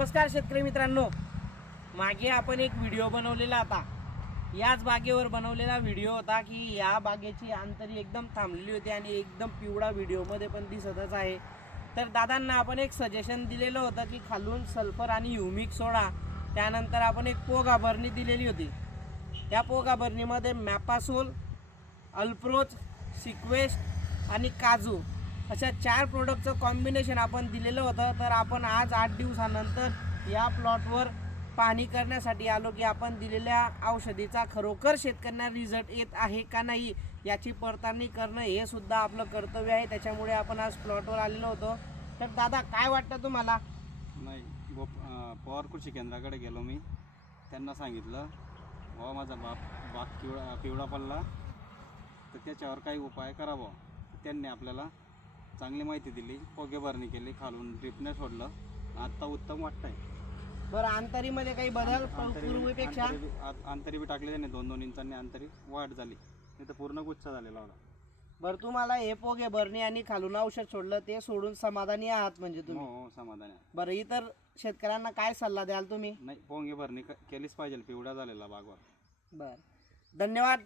नमस्कार शेतकरी मित्रांनो, मागे आपण एक व्हिडिओ बनवलेला आता याच बागेवर बनवलेला व्हिडिओ होता की या बागेची अंतरी एकदम थांबलेली होती आणि एकदम पिवळा व्हिडिओमध्ये पण दिसतच आहे। तर दादांना आपण एक सजेशन दिलेलं होतं की खालून सल्फर आणि ह्युमिक सोडा, त्यानंतर आपण एक पोगा भरणी दिलेली होती। त्या पोगा भरणीमध्ये मॅपासोल, अल्प्रोच, सिक्वेस्ट आणि काजू अशा 4 प्रोडक्टचं कॉम्बिनेशन आपण दिलेलं होतं। तर आपण आज 8 दिवसानंतर या प्लॉटवर पाहणी करण्यासाठी आलो की आपण दिलेल्या औषधीचा खरोखर शेतकऱ्यांना रिझल्ट येत आहे का नाही याची पडताळणी करणं हे सुद्धा आपलं कर्तव्य आहे। त्याच्यामुळे आपण आज प्लॉटवर आलेलो होतो। तर दादा काय वाटतं तुम्हाला? नाही, पवार कृषी केंद्राकडे गेलो मी, त्यांना सांगितलं बाबा माझा बाग पिवळा पडला तर त्याच्यावर काही उपाय करावा। त्यांनी आपल्याला चांगली माहिती दिली, पोगे भरणी केली, खालून ड्रिपने सोडलं, आत्ता उत्तम वाटतंय। बरं, अंतरीमध्ये काही बदल पूर्वीपेक्षा? अंतरी बी टाकले त्याने, 2-2 इंचांनी अंतरी वाढ झाली, नाही तर पूर्ण गुच्छ झालेला होता। बरं, तुम्हाला हे पोगे भरणी आणि खालून औषध सोडलं ते सोडून समाधानी आहात म्हणजे तुम्ही? हो, समाधान आहे। बरं, इतर शेतकऱ्यांना काय सल्ला द्याल तुम्ही? नाही, पोगे भरणी केलीच पाहिजे पिवळा झालेला बागवर। बरं, धन्यवाद।